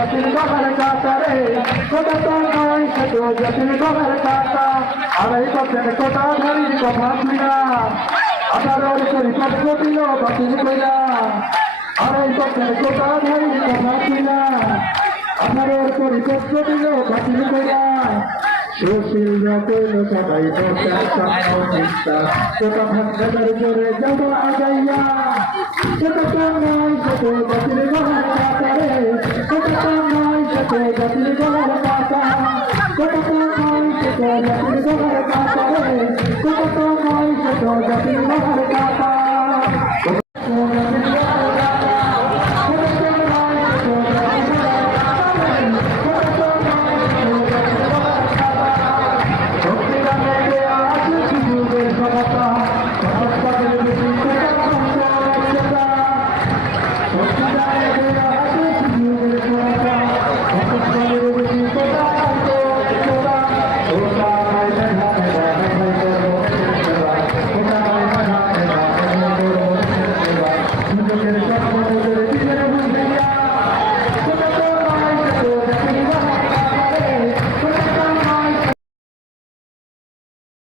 জাতির গলার কাটা রে কোটা তো নয় শত জাতির গলার কাটা আড়াই পার্সেন্ট কোটা ধারির কথা তুইরা 18 পরিপক্ষ দিল বাতিল কইরা আড়াই পার্সেন্ট কোটা ধারির কথা তুইরা 18 পরিপক্ষ দিল বাতিল কইরা সুশীল কইল সবাই কোটা ভাগের জোরে যাব আগাইয়া কোটা তো নয় শত জাতির গলার কাটা রে কোটা তো নয় শত জাতির গলার কাটা কোটা তো নয় শত জাতির গলার কাটা